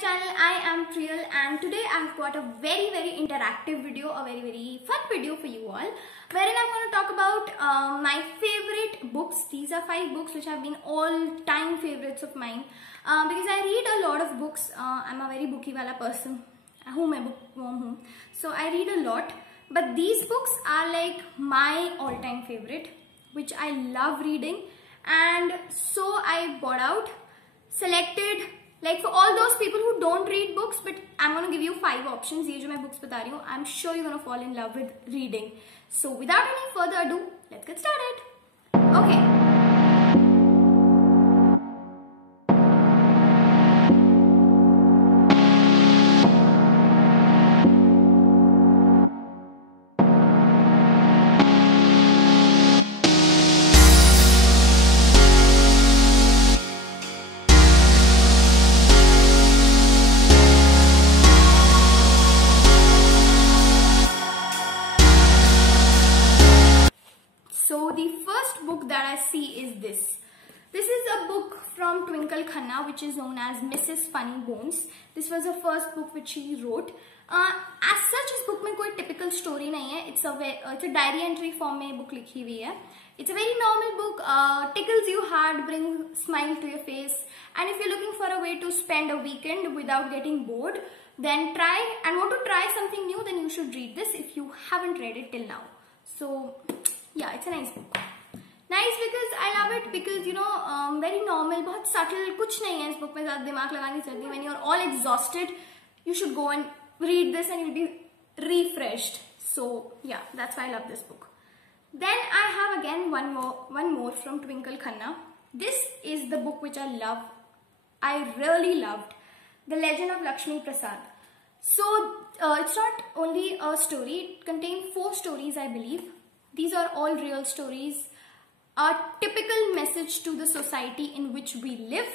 channel. I am Priyal and today I've got a very interactive video, a very fun video for you all, wherein I'm going to talk about my favorite books. These are 5 books which have been all-time favorites of mine because I read a lot of books. I'm a very booky wala person. So I read a lot, but these books are like my all-time favorite, which I love reading, and so I bought out, selected, like for all those people who don't read books, but I'm going to give you 5 options. ये जो मैं books बता रही हूँ, I'm sure you're going to fall in love with reading. So without any further ado, let's get started. Okay. So the first book that I see is this. This is a book from Twinkle Khanna, which is known as Mrs. Funny Bones. This was the first book which she wrote. As such, इस book में कोई typical story नहीं है. It's a diary entry form में book लिखी हुई है. It's a very normal book. Tickles you hard, brings smile to your face. And if you're looking for a way to spend a weekend without getting bored, then want to try something new, then you should read this if you haven't read it till now. So yeah, it's a nice book. Nice because I love it because you know very normal, बहुत subtle, कुछ नहीं है इस book में ज़्यादा दिमाग लगानी चाहिए. When you're all exhausted, you should go and read this and you'll be refreshed. So yeah, that's why I love this book. Then I have again one more from Twinkle Khanna. This is the book which I love. I really loved, The Legend of Lakshmi Prasad. So it's not only a story; it contains 4 stories, I believe. These are all real stories. A typical message to the society in which we live,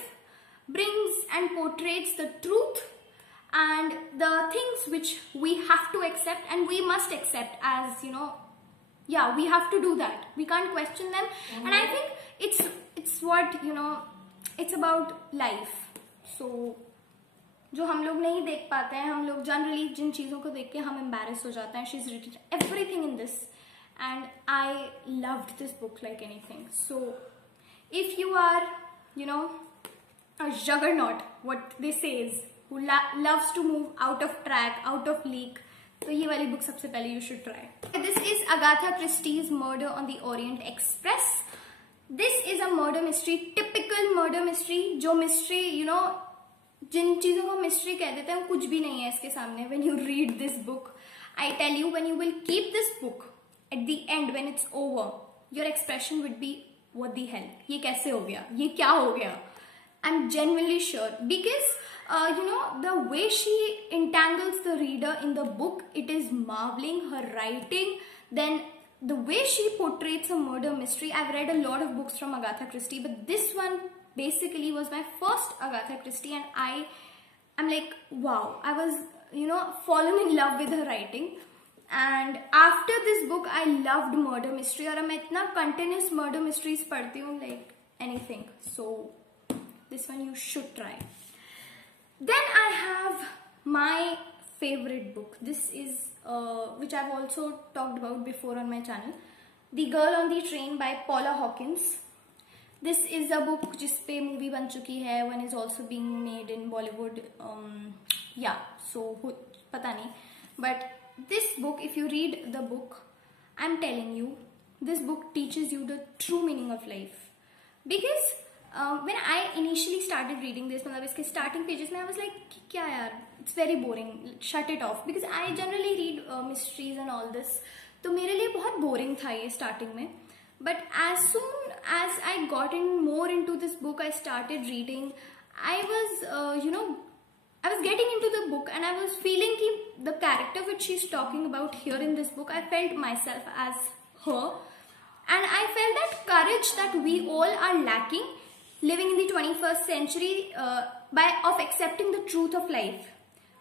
brings and portrays the truth and the things which we have to accept and we must accept as, you know, yeah, we have to do that. We can't question them. And I think it's what, you know, it's about life. So जो हम लोग नहीं देख पाते हैं, हम लोग generally जिन चीज़ों को देख के हम embarrassed हो जाते हैं. She's written everything in this. And I loved this book like anything. So if you are, you know, a juggernaut, what they say is, who loves to move out of track, out of league, so ये वाली book सबसे पहले you should try. This is Agatha Christie's Murder on the Orient Express. This is a murder mystery, typical murder mystery. जो mystery, you know, जिन चीज़ों को mystery कह देते हैं वो कुछ भी नहीं है इसके सामने. When you read this book, I tell you, when you will keep this book, at the end, when it's over, your expression would be, what the hell? ये कैसे हो गया? ये क्या हो गया? I'm genuinely sure because you know, the way she entangles the reader in the book, it is marveling. Her writing, then the way she portrays a murder mystery. I've read a lot of books from Agatha Christie, but this one basically was my first Agatha Christie, and I'm like, wow, I was, you know, fallen in love with her writing. And after this book, I loved murder mystery, और मैं इतना continuous murder mysteries पढ़ती हूँ like anything. So this one you should try. Then I have my favorite book. This is which I've also talked about before on my channel, The Girl on the Train by Paula Hawkins. This is a book जिस पे movie बन चुकी है. One is also being made in Bollywood. Yeah, so पता नहीं, but this book, if you read the book, I'm telling you, this book teaches you the true meaning of life. Because when I initially started reading this, मतलब इसके starting pages में I was like, क्या यार, it's very boring, shut it off. Because I generally read mysteries and all this, तो मेरे लिए बहुत boring था ये starting में. But as soon as I got in more into this book, I started reading. I was, you know, I was getting into the book and I was feeling the character which she's talking about here in this book, I felt myself as her. And I felt that courage that we all are lacking living in the 21st century of accepting the truth of life.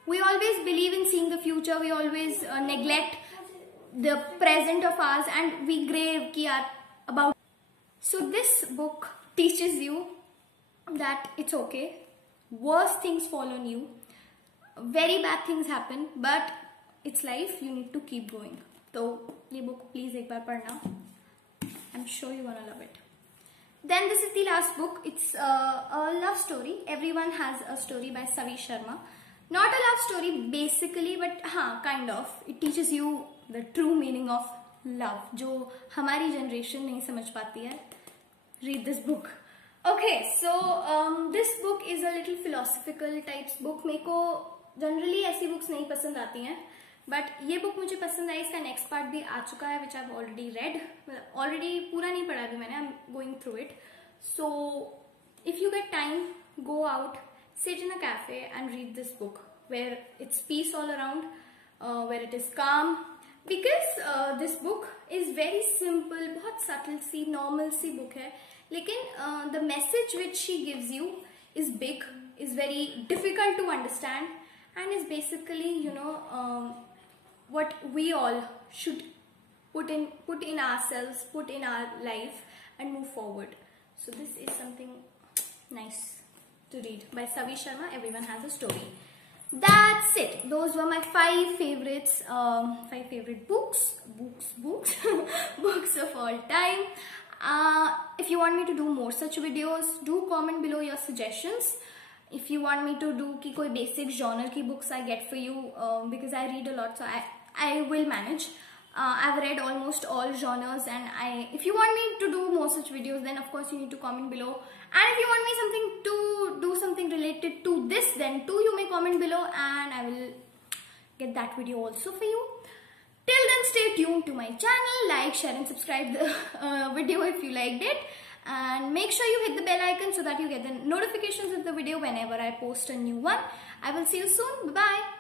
We always believe in seeing the future, we always neglect the present of ours, and we grave about. So this book teaches you that it's okay. Worse things fall on you. very bad things happen, but it's life, you need to keep going. तो ये book please एक बार पढ़ना. I'm sure you're gonna love it. Then this is the last book. It's a love story. Everyone has a story by Savi Sharma. Not a love story basically, but हाँ, kind of. It teaches you the true meaning of love, जो हमारी generation नहीं समझ पाती है. Read this book. Okay, so this book is a little philosophical types book. मेरे को generally ऐसी books नहीं पसंद आती हैं, but ये book मुझे पसंद आई. इसका next part भी आ चुका है, which I've already read. Already पूरा नहीं पढ़ा अभी मैंने. I'm going through it. So if you get time, go out, sit in a cafe and read this book where it's peace all around, where it is calm. Because this book is very simple, बहुत subtle सी normal सी book है, लेकिन the message which she gives you is big, is very difficult to understand, and is basically, you know, what we all should put in ourselves, put in our life and move forward. So this is something nice to read by Savi Sharma. Everyone has a story. That's it. Those were my 5 favorites, 5 favorite books books of all time. If you want me to do more such videos, do comment below your suggestions. If you want me to do ki koi basic genre ki books I get for you, because I read a lot, so I will manage. I've read almost all genres, and if you want me to do more such videos, then of course you need to comment below. And if you want me to do something related to this, then too you may comment below, and I will get that video also for you. Till then, stay tuned to my channel, like, share and subscribe the video if you liked it, and make sure you hit the bell icon so that you get the notifications of the video whenever I post a new one. I will see you soon. Bye bye.